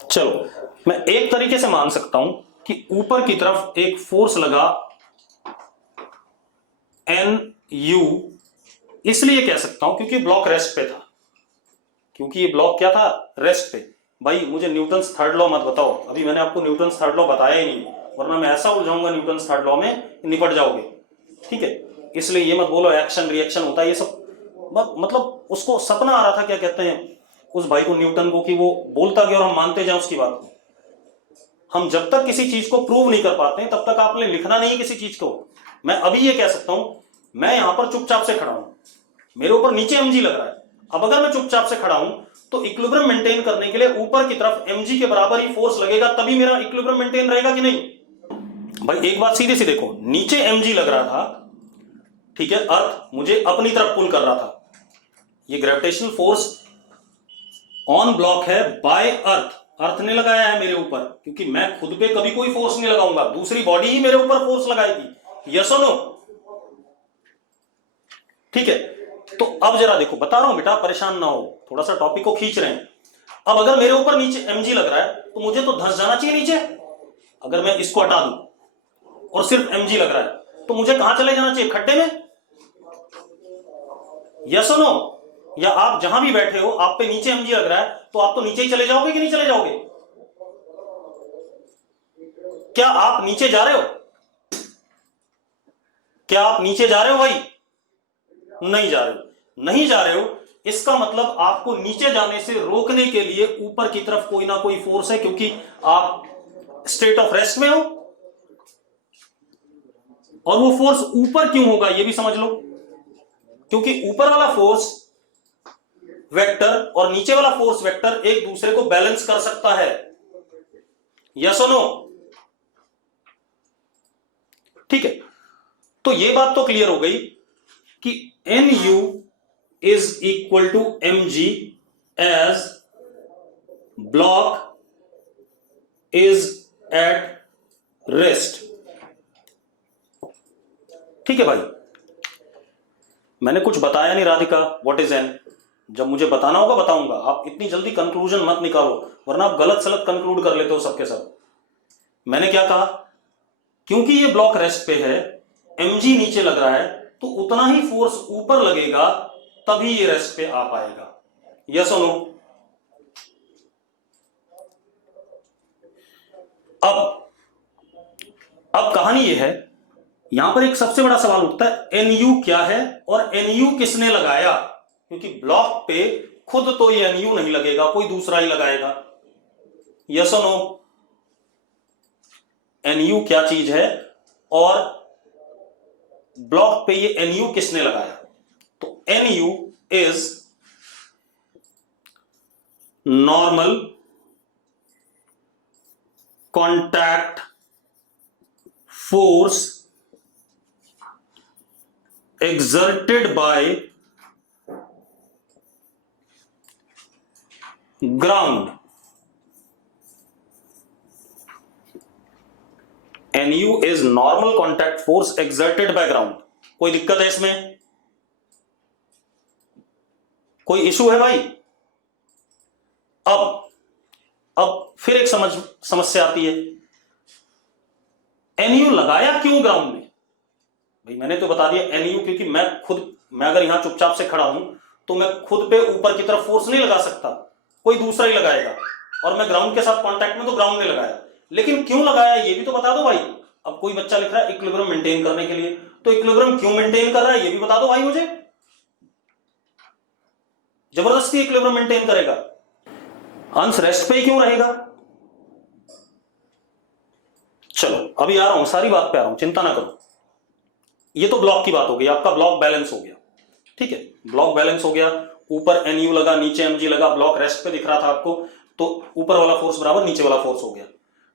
चलो, मैं एक तरीके से मान सकता हूं कि ऊपर की तरफ एक फोर्स लगा NU, इसलिए कह सकता हूं क्योंकि ब्लॉक रेस्ट पे था, क्योंकि ये ब्लॉक क्या था, रेस्ट पे। भाई मुझे न्यूटन्स थर्ड लॉ मत बताओ, अभी मैंने आपको न्यूटन्स थर्ड लॉ बताया ही नहीं, वरना मैं ऐसा उलझाऊंगा न्यूटन्स थर्ड लॉ में, निपट जाओगे, ठीक है। इसलिए ये मत बोलो एक्शन रिएक्शन होता है, ये सब मतलब उसको सपना आ रहा था, क्या कहते हैं उस भाई को, न्यूटन को, कि वो बोलता गया और हम मानते जाए उसकी बात को। हम जब तक किसी चीज को प्रूव नहीं कर पाते तब तक आपने लिखना नहीं किसी चीज को। मैं अभी ये कह सकता हूं, मैं यहां पर चुपचाप से खड़ा हूं, मेरे ऊपर नीचे mg लग रहा है। अब अगर मैं चुपचाप से खड़ा हूं तो इक्विलिब्रियम मेंटेन करने के लिए ऊपर की तरफ mg के बराबर ही फोर्स लगेगा, तभी मेरा इक्विलिब्रियम मेंटेन रहेगा कि नहीं। भाई एक बात सीधे सी देखो, नीचे mg लग रहा था, ठीक है, अर्थ मुझे अपनी तरफ पुल कर रहा था। ये ग्रेविटेशनल फोर्स ऑन ब्लॉक है बाय अर्थ, अर्थ ने लगाया है मेरे ऊपर, क्योंकि मैं खुद पे कभी कोई फोर्स नहीं लगाऊंगा, दूसरी बॉडी ही मेरे ऊपर फोर्स लगाएगी। यस और नो, ठीक है। तो अब जरा देखो, बता रहा हूं बेटा, परेशान ना हो, थोड़ा सा टॉपिक को खींच रहे हैं। अब अगर मेरे ऊपर नीचे mg लग रहा है तो मुझे तो धंस जाना चाहिए नीचे। अगर मैं इसको हटा दूं और सिर्फ mg लग रहा है तो मुझे कहां चले जाना चाहिए, खड्डे में। यस और नो, या आप जहां भी बैठे हो आप पे नीचे mg लग रहा है तो आप तो नीचे ही चले जाओगे कि नहीं चले जाओगे। क्या आप नीचे जा रहे हो, क्या आप नीचे जा रहे हो भाई? नहीं जा रहे हो। नहीं जा रहे हो इसका मतलब आपको नीचे जाने से रोकने के लिए ऊपर की तरफ कोई ना कोई फोर्स है, क्योंकि आप स्टेट ऑफ रेस्ट में हो। और वो फोर्स ऊपर क्यों होगा ये भी समझ लो, क्योंकि ऊपर वाला फोर्स वेक्टर और नीचे वाला फोर्स वेक्टर एक दूसरे को बैलेंस कर सकता है। यस और नो? ठीक है, तो ये बात तो क्लियर हो गई कि N U is equal to M G as block is at rest. ठीक है भाई, मैंने कुछ बताया नहीं राधिका, व्हाट इज एन? जब मुझे बताना होगा बताऊंगा। आप इतनी जल्दी कंक्लूजन मत निकालो, वरना आप गलत सलत कंक्लूड कर लेते हो सबके सब। मैंने क्या कहा, क्योंकि ये ब्लॉक रेस्ट पे है, mg नीचे लग रहा है, तो उतना ही फोर्स ऊपर लगेगा, तभी ये रेस्ट पे आ पाएगा। यस और नो? अब कहानी ये है, यहां पर एक सबसे बड़ा सवाल उठता है, NU क्या है और NU किसने लगाया? क्योंकि ब्लॉक पे खुद तो ये NU नहीं लगेगा, कोई दूसरा ही लगाएगा। यस और नो? NU क्या चीज है और ब्लॉक पे ये NU किसने लगाया? तो NU is normal contact force exerted by ground। NU is normal contact force exerted by ground। कोई दिक्कत है इसमें? कोई इशू है भाई? अब फिर एक समस्या आती है, NU लगाया क्यों ग्राउंड में? भाई मैंने तो बता दिया NU, क्योंकि मैं अगर यहां चुपचाप से खड़ा हूं तो मैं खुद पे ऊपर की तरफ फोर्स नहीं लगा सकता, कोई दूसरा ही लगाएगा। और मैं ग्राउंड के साथ कांटेक्ट में, तो ग्राउंड ने लगाया। लेकिन क्यों लगाया ये भी तो बता दो भाई। अब कोई बच्चा लिख रहा है इक्विलिब्रियम मेंटेन करने के लिए, तो इक्विलिब्रियम क्यों मेंटेन कर रहा है ये भी बता दो भाई मुझे। जबरदस्ती इक्विलिब्रियम मेंटेन करेगा, अंश रेस्ट पे ही क्यों रहेगा? चलो अभी आ रहा हूं, सारी बात पे आ रहा हूं, चिंता ना करो। ये तो ब्लॉक की बात हो गई, आपका ब्लॉक बैलेंस हो गया। ठीक है, ब्लॉक बैलेंस हो गया, ऊपर NU लगा, नीचे mg लगा, ब्लॉक रेस्ट पे दिख रहा था आपको, तो ऊपर वाला फोर्स बराबर नीचे वाला फोर्स हो गया।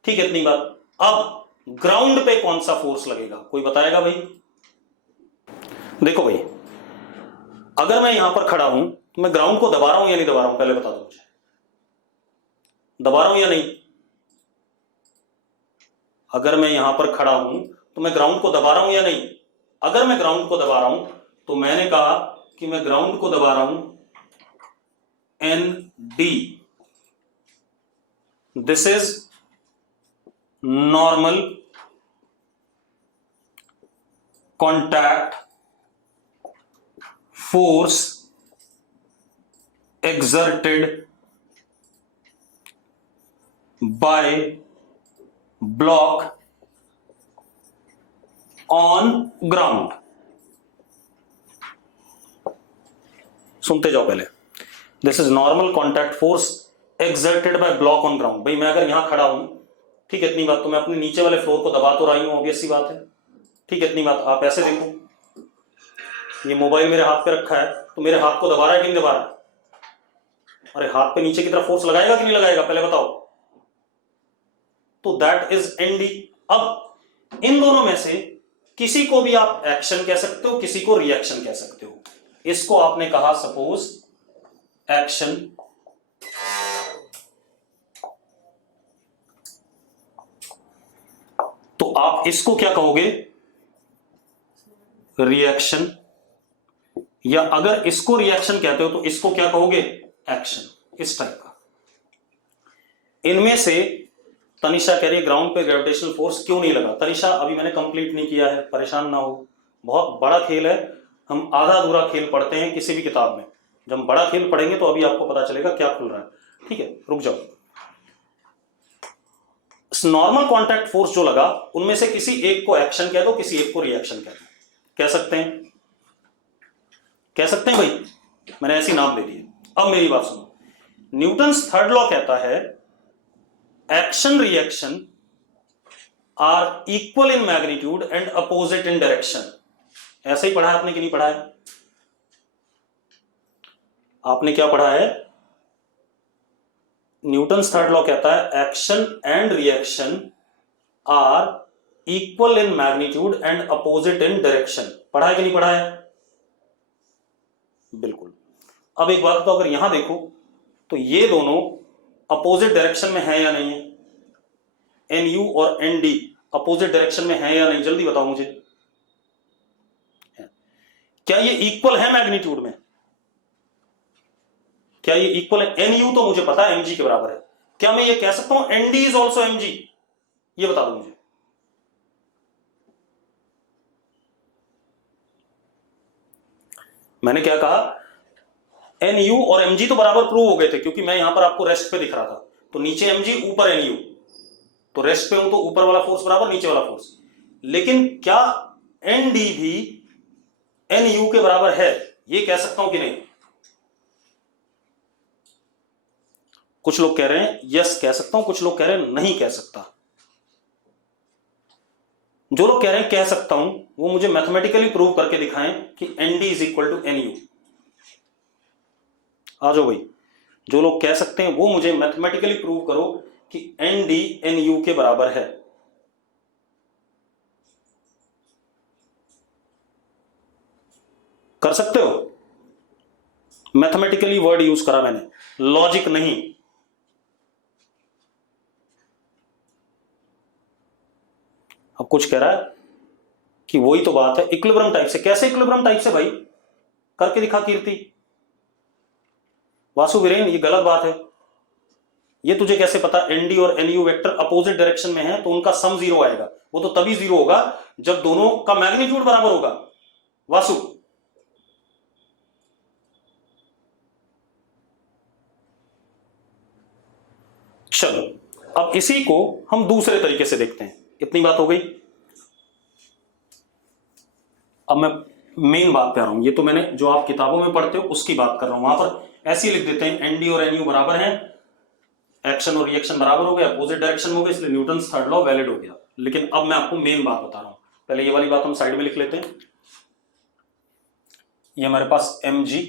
ठीक है, इतनी बात। अब ग्राउंड पे कौन सा फोर्स लगेगा, कोई बताएगा भाई? देखो भाई, अगर मैं यहां पर खड़ा हूं तो मैं ग्राउंड को दबा रहा हूं या नहीं दबा रहा हूं, पहले बता दो मुझे। दबा रहा हूं या नहीं? अगर मैं यहां पर खड़ा हूं तो मैं ग्राउंड को दबा रहा हूं या नहीं? अगर मैं ग्राउंड को दबा रहा हूं तो मैंने कहा कि मैं ग्राउंड को दबा रहा हूं ND। This is normal contact force exerted by block on ground। सुनते जाओ पहले, this is normal contact force exerted by block on ground. भाई मैं अगर यहां खड़ा हूं, ठीक है, इतनी बात, तो मैं अपने नीचे वाले फ्लोर को दबा तो रही हूं, ऑब्वियस सी बात है। ठीक है, इतनी बात। आप ऐसे देखो, ये मोबाइल मेरे हाथ पे रखा है, तो मेरे हाथ को दबा रहा है कि नहीं दबा रहा है? अरे हाथ पे नीचे की तरफ फोर्स लगाएगा कि नहीं लगाएगा, पहले बताओ। तो दैट इज ND। अब इन दोनों में से किसी को भी आप एक्शन कह सकते हो, किसी को रिएक्शन कह सकते हो। इसको आपने कहा सपोज एक्शन, तो आप इसको क्या कहोगे? रिएक्शन। या अगर इसको रिएक्शन कहते हो तो इसको क्या कहोगे? एक्शन। इस टाइप का। इनमें से तनिषा कह रही है ग्राउंड पे ग्रेविटेशनल फोर्स क्यों नहीं लगा। तनिषा अभी मैंने कंप्लीट नहीं किया है, परेशान ना हो, बहुत बड़ा खेल है। हम आधा अधूरा खेल पढ़ते हैं किसी भी किताब में, जब हम बड़ा खेल पढ़ेंगे तो अभी आपको पता चलेगा क्या खुल रहा है। ठीक है, रुक जाओ। नॉर्मल कॉन्टैक्ट फोर्स जो लगा, उनमें से किसी एक को एक्शन कह दो, किसी एक को रिएक्शन कह दो। कह सकते हैं, कह सकते हैं भाई, मैंने ऐसी नाम ले दी। अब मेरी बात सुनो, न्यूटन्स थर्ड लॉ कहता है action reaction are equal in magnitude and opposite in direction. ऐसे ही पढ़ा है आपने कि नहीं पढ़ा है? आपने क्या पढ़ा है? न्यूटन्स थर्ड लॉ कहता है action and reaction are equal in magnitude and opposite in direction. पढ़ा है कि नहीं पढ़ा है? बिल्कुल। अब एक बात तो, अगर यहां देखो तो ये दोनों अपोजिट डायरेक्शन में है या नहीं है? एन यू और एन डी अपोजिट डायरेक्शन में है या नहीं? जल्दी बताओ मुझे, क्या ये इक्वल है मैग्नीट्यूड में? क्या ये इक्वल है? एन यू तो मुझे पता है mg के बराबर है, क्या मैं ये कह सकता हूं N D is also mg? ये बता दो मुझे। मैंने क्या कहा? एन यू और mg तो बराबर प्रूव हो गए थे, क्योंकि मैं यहां पर आपको रेस्ट पे दिख रहा था, तो नीचे mg ऊपर एन यू, तो रेस्ट पे हूं तो ऊपर वाला फोर्स बराबर नीचे वाला फोर्स। लेकिन क्या एन डी भी एन यू के बराबर है? ये कह सकता हूं कि नहीं? कुछ लोग कह रहे हैं यस कह सकता हूं, कुछ लोग कह रहे हैं नहीं कह सकता। जो लोग कह रहे हैं कह सकता हूं, वो मुझे मैथमेटिकली प्रूव करके दिखाएं कि N D is equal to N U. आ जाओ भाई, जो लोग कह सकते हैं वो मुझे मैथमेटिकली प्रूव करो कि एन डी एन यू के बराबर है। कर सकते हो? मैथमेटिकली वर्ड यूज करा मैंने, लॉजिक नहीं। अब कुछ कह रहा है कि वही तो बात है इक्विलिब्रियम टाइप से। कैसे इक्विलिब्रियम टाइप से भाई? करके दिखा कीर्ति। वासु वीरेन, ये गलत बात है। ये तुझे कैसे पता? एनडी और एनयू वेक्टर अपोजिट डायरेक्शन में है तो उनका सम जीरो आएगा। वो तो तभी जीरो होगा जब दोनों का मैग्नीट्यूड बराबर होगा। वासु, चलो अब इसी को हम दूसरे तरीके से देखते हैं। इतनी बात हो गई, अब मैं मेन बात पे आ रहा हूं। ये तो मैंने जो आप किताबों में पढ़ते हो उसकी बात कर रहा हूं। वहां पर ऐसे ही लिख देते हैं एनडी और एनयू बराबर हैं, एक्शन और रिएक्शन बराबर हो गया, अपोजिट डायरेक्शन में हो गया, इसलिए न्यूटन्स थर्ड लॉ वैलिड हो गया। लेकिन अब मैं आपको मेन बात बता रहा हूं। पहले ये वाली बात हम साइड में लिख लेते हैं। ये हमारे पास mg,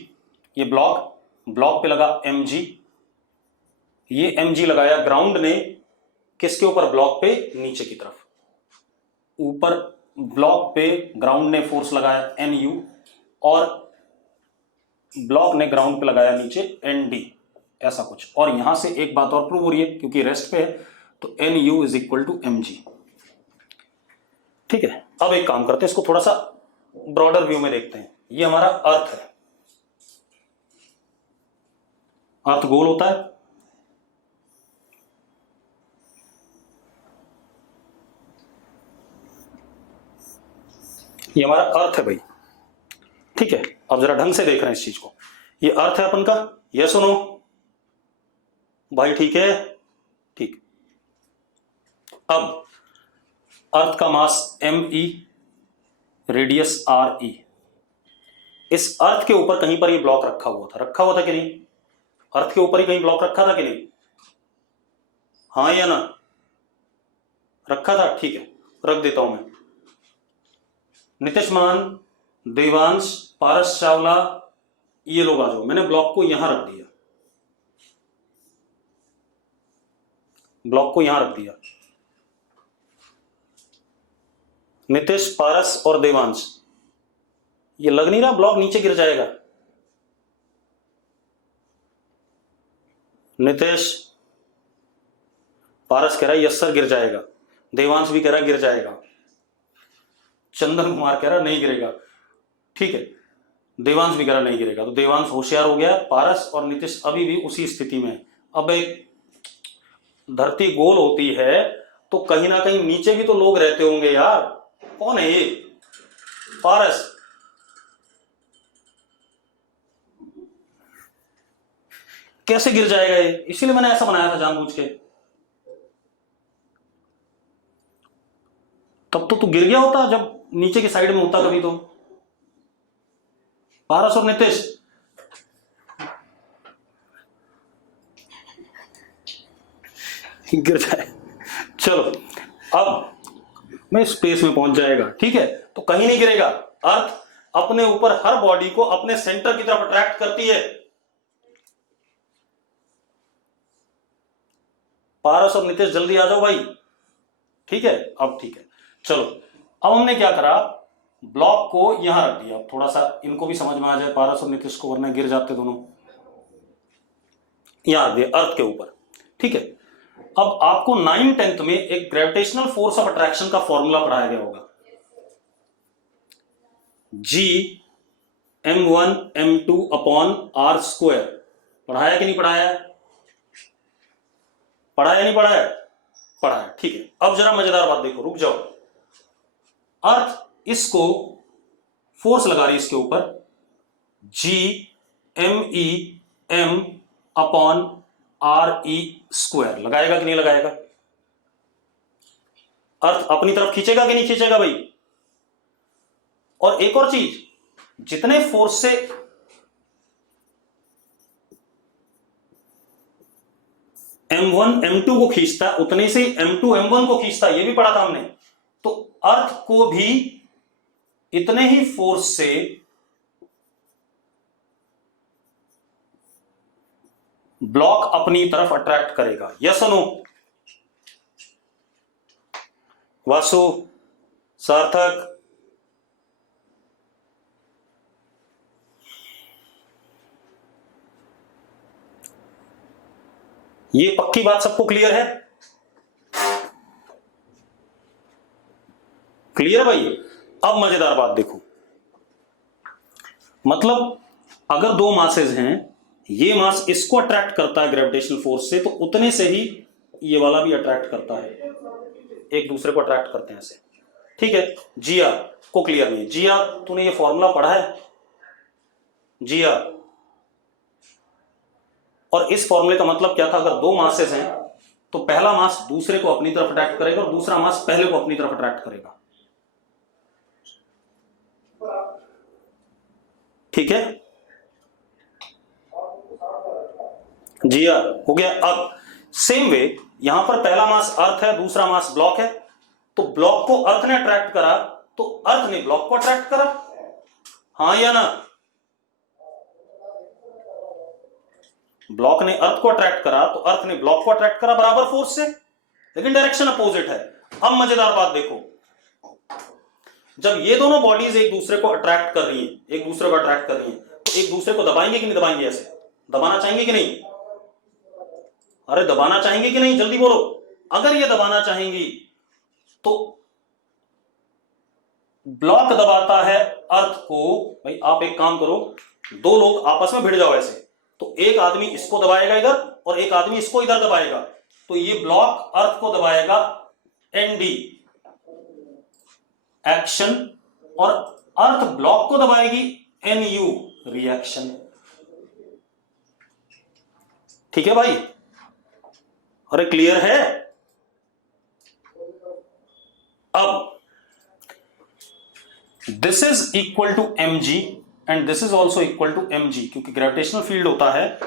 ये ब्लॉक पे लगा mg, ये mg लगाया ग्राउंड ने किसके ऊपर? ब्लॉक पे नीचे की तरफ। ऊपर ब्लॉक पे ग्राउंड ने फोर्स लगाया nu और ब्लॉक ने ग्राउंड पे लगाया नीचे nd, ऐसा कुछ। और यहां से एक बात और प्रूव हो रही है, क्योंकि रेस्ट पे है तो nu is equal to mg। ठीक है, अब एक काम करते हैं, इसको थोड़ा सा ब्रॉडर व्यू में देखते हैं। ये हमारा अर्थ है। अर्थ गोल होता है, ये हमारा अर्थ है भाई। ठीक है, अब जरा ढंग से देख रहे हैं इस चीज को। ये अर्थ है अपन का, ये सुनो भाई, ठीक है? ठीक। अब अर्थ का मास me, रेडियस re। इस अर्थ के ऊपर कहीं पर ये ब्लॉक रखा हुआ था कि नहीं? अर्थ के ऊपर ही कहीं ब्लॉक रखा था कि नहीं? हाँ या ना? रखा था। ठीक है, रख देता हूं मैं। नितिश मान, देवांश, पारस चावला, ये लोग आ जाओ। मैंने ब्लॉक को यहां रख दिया, ब्लॉक को यहां रख दिया। नितिश, पारस और देवांश, ये लग नहीं रहा ब्लॉक नीचे गिर जाएगा? नितिश, पारस कह रहा है यस सर गिर जाएगा, देवांश भी कह रहा है गिर जाएगा, चंदन कुमार कह रहा नहीं गिरेगा। ठीक है, देवांश भी कह रहा नहीं गिरेगा, तो देवांश होशियार हो गया। पारस और नितिश अभी भी उसी स्थिति में। अब एक धरती गोल होती है तो कहीं ना कहीं नीचे भी तो लोग रहते होंगे यार। कौन है ये? पारस, कैसे गिर जाएगा ये? इसीलिए मैंने ऐसा बनाया था जानबूझ के। तब तो तू गिर गया होता जब नीचे की साइड में होता कभी तो। पारस और नीतीश, गिर जाए। चलो अब मैं स्पेस में पहुंच जाएगा, ठीक है, तो कहीं नहीं गिरेगा। अर्थ अपने ऊपर हर बॉडी को अपने सेंटर की तरफ अट्रैक्ट करती है। पारस और नीतीश जल्दी आ जाओ भाई, ठीक है। अब ठीक है, चलो अब हमने क्या करा, ब्लॉक को यहां रख दिया। थोड़ा सा इनको भी समझ में आ जाए, पारस और नीतीश को, वरना गिर जाते दोनों। यहां रख दिया अर्थ के ऊपर, ठीक है। अब आपको 9th-10th में एक ग्रेविटेशनल फोर्स ऑफ अट्रैक्शन का फॉर्मूला पढ़ाया गया होगा, G m1 m2 upon r square. पढ़ाया कि नहीं पढ़ाया? पढ़ाया नहीं पढ़ाया? पढ़ाया, ठीक है। अब जरा मजेदार बात देखो, रुक जाओ। अर्थ इसको फोर्स लगा रही है इसके ऊपर, G m e m upon r e square. लगाएगा कि नहीं लगाएगा? अर्थ अपनी तरफ खींचेगा कि नहीं खींचेगा भाई? और एक और चीज, जितने फोर्स से m1 m2 को खींचता उतने से m2 m1 को खींचता, ये भी पढ़ा था हमने। तो अर्थ को भी इतने ही फोर्स से ब्लॉक अपनी तरफ अट्रैक्ट करेगा। यस और नो? वासु, सार्थक, ये पक्की बात सबको क्लियर है? क्लियर भाई? अब मजेदार बात देखो, मतलब अगर दो मासेस हैं, ये मास इसको अट्रैक्ट करता है ग्रेविटेशनल फोर्स से, तो उतने से ही ये वाला भी अट्रैक्ट करता है, एक दूसरे को अट्रैक्ट करते हैं ऐसे, ठीक है। जिया को क्लियर नहीं? जिया, तूने ये फॉर्मूला पढ़ा है? जिया, और इस फॉर्मूले का मतलब क्या था? अगर दो मासेस हैं तो पहला मास दूसरे को अपनी तरफ अट्रैक्ट करेगा और दूसरा मास पहले को अपनी तरफ अट्रैक्ट करेगा, ठीक है। जिया हो गया। अब सेम वे यहां पर पहला मास अर्थ है, दूसरा मास ब्लॉक है, तो ब्लॉक को अर्थ ने अट्रैक्ट करा तो अर्थ ने ब्लॉक को अट्रैक्ट करा, हाँ या ना? ब्लॉक ने अर्थ को अट्रैक्ट करा तो अर्थ ने ब्लॉक को अट्रैक्ट करा बराबर फोर्स से, लेकिन डायरेक्शन अपोजिट है। अब मजेदार बात देखो, जब ये दोनों बॉडीज एक दूसरे को अट्रैक्ट कर रही हैं, एक दूसरे को अट्रैक्ट कर रही हैं, तो एक दूसरे को दबाएंगे कि नहीं दबाएंगे? ऐसे दबाना चाहेंगे कि नहीं? अरे दबाना चाहेंगे कि नहीं, जल्दी बोलो। अगर ये दबाना चाहेंगी तो ब्लॉक दबाता है अर्थ को। भाई आप एक काम करो, दो लोग आपस में भिड़ जाओ ऐसे, तो एक आदमी इसको दबाएगा इधर और एक आदमी इसको इधर दबाएगा, तो ये ब्लॉक अर्थ को दबाएगा, एनडी एक्शन, और अर्थ ब्लॉक को दबाएगी, एनयू रिएक्शन, ठीक है भाई? अरे क्लियर है? अब this is equal to mg and this is also equal to mg, क्योंकि ग्रेविटेशनल फील्ड होता है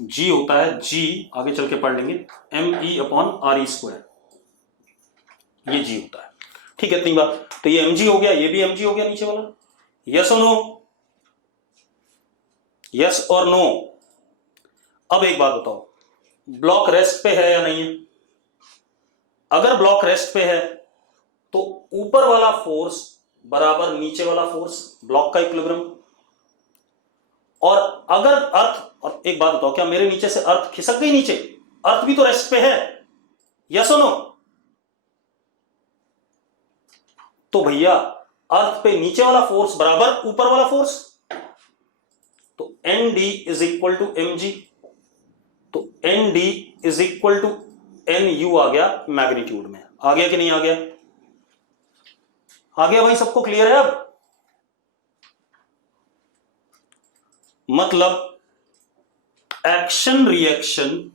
g, होता है g, आगे चल के पढ़ लेंगे, me upon R E square, ये g होता है, ठीक है। इतनी बात, तो ये mg हो गया, ये भी mg हो गया नीचे वाला। यस और नो? यस और नो? अब एक बात बताओ, ब्लॉक रेस्ट पे है या नहीं है? अगर ब्लॉक रेस्ट पे है तो ऊपर वाला फोर्स बराबर नीचे वाला फोर्स, ब्लॉक का इक्विलिब्रियम। और अगर अर्थ, और एक बात बताओ, क्या मेरे नीचे से अर्थ खिसक गई नीचे? अर्थ भी तो रेस्ट पे है, यस और नो? तो भैया अर्थ पे नीचे वाला फोर्स बराबर ऊपर वाला फोर्स, तो N D is equal to M G, तो N D is equal to N U आ गया मैग्नीट्यूड में। आ गया कि नहीं आ गया? आ गया भाई, सबको क्लियर है? अब मतलब action reaction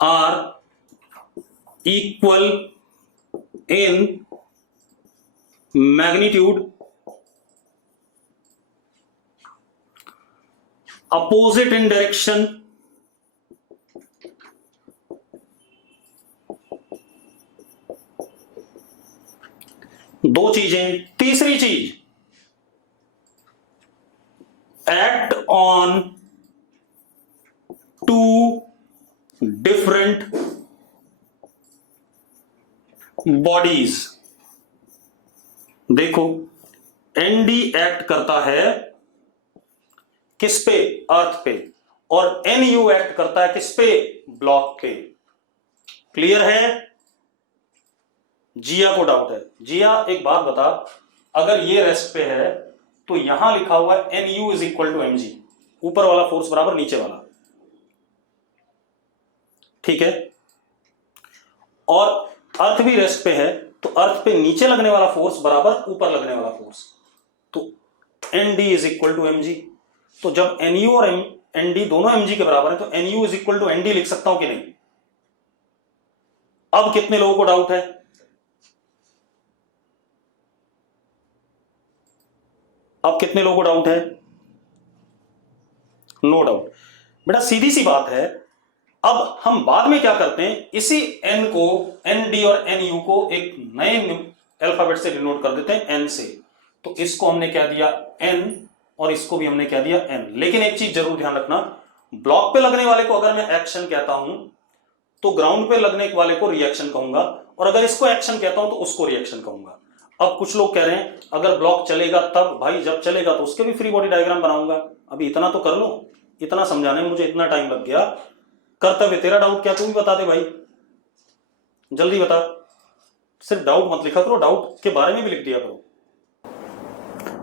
are equal in magnitude opposite in direction दो चीजें। तीसरी चीज, act on two different bodies. देखो, एनडी एक्ट करता है किस पे? अर्थ पे। और एनयू एक्ट करता है किस पे? ब्लॉक पे। क्लियर है? जिया को डाउट है? जिया एक बात बता, अगर ये रेस्ट पे है तो यहां लिखा हुआ है NU is equal to MG, ऊपर वाला फोर्स बराबर नीचे वाला, ठीक है? और अर्थ भी रेस्ट पे है तो अर्थ पे नीचे लगने वाला फोर्स बराबर ऊपर लगने वाला फोर्स, तो ND is equal to MG. तो जब एनयू और एनडी दोनों एमजी के बराबर है तो NU is equal to ND लिख सकता हूं कि नहीं? अब कितने लोगों को डाउट है? अब कितने लोगों को डाउट है? No doubt. बेटा सीधी सी बात है, अब हम बाद में क्या करते हैं, इसी एन को, एन डी और एन यू को एक नए अल्फाबेट से डिनोट कर देते हैं, एन से। तो इसको हमने क्या दिया? एन, और इसको भी हमने क्या दिया? एन। लेकिन एक चीज जरूर ध्यान रखना, ब्लॉक पे लगने वाले को अगर मैं एक्शन कहता हूं तो ग्राउंड पे लगने वाले को रिएक्शन कहूंगा, और अगर इसको एक्शन कहता हूं तो उसको रिएक्शन कहूंगा। अब कुछ लोग कह रहे हैं अगर ब्लॉक चलेगा तब, भाई जब चलेगा तो उसके भी फ्री बॉडी डायग्राम बनाऊंगा। अभी इतना तो कर लो, इतना समझाने में मुझे इतना टाइम लग गया। कर्तव्य तेरा डाउट क्या, तू भी बता दे भाई, जल्दी बता। सिर्फ डाउट मत लिखा करो, डाउट के बारे में भी लिख दिया करो।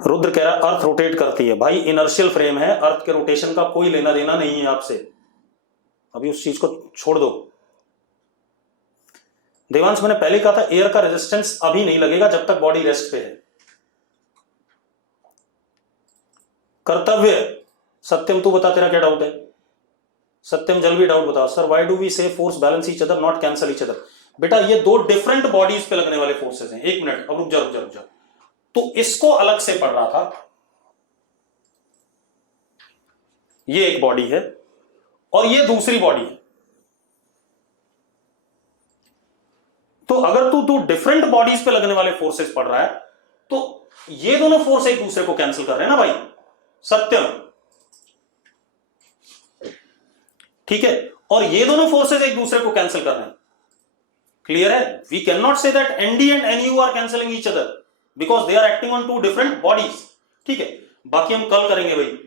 रुद्र कह रहा है अर्थ रोटेट करती है। भाई इनर्शियल फ्रेम है, अर्थ के रोटेशन का कोई लेना देना नहीं है आपसे, अभी उस चीज को छोड़ दो। देवांश मैंने पहले कहा था एयर का रेजिस्टेंस अभी नहीं लगेगा जब तक बॉडी रेस्ट पे है। कर्तव्य, सत्यम तू बता तेरा क्या डाउट है? सत्यम जल्दी डाउट बताओ। सर व्हाई डू वी से force balance each other not cancel each other? बेटा ये दो डिफरेंट बॉडीज पे लगने वाले फोर्सेस हैं। एक मिनट, अब रुक जा। तो इसको अलग से पढ़ रहा था, ये एक बॉडी है और ये दूसरी बॉडी है। तो अगर तू डिफरेंट बॉडीज पे लगने वाले फोर्सेस पढ़ रहा है तो ये दोनों फोर्स एक दूसरे को कैंसिल कर रहे हैं ना भाई, सत्यम, ठीक है? और ये दोनों फोर्सेस एक दूसरे को कैंसिल कर रहे हैं। क्लियर है? We can not say that ND and NU are cancelling each other because they are acting on two different bodies, ठीक है? बाकी हम कल करेंगे भाई।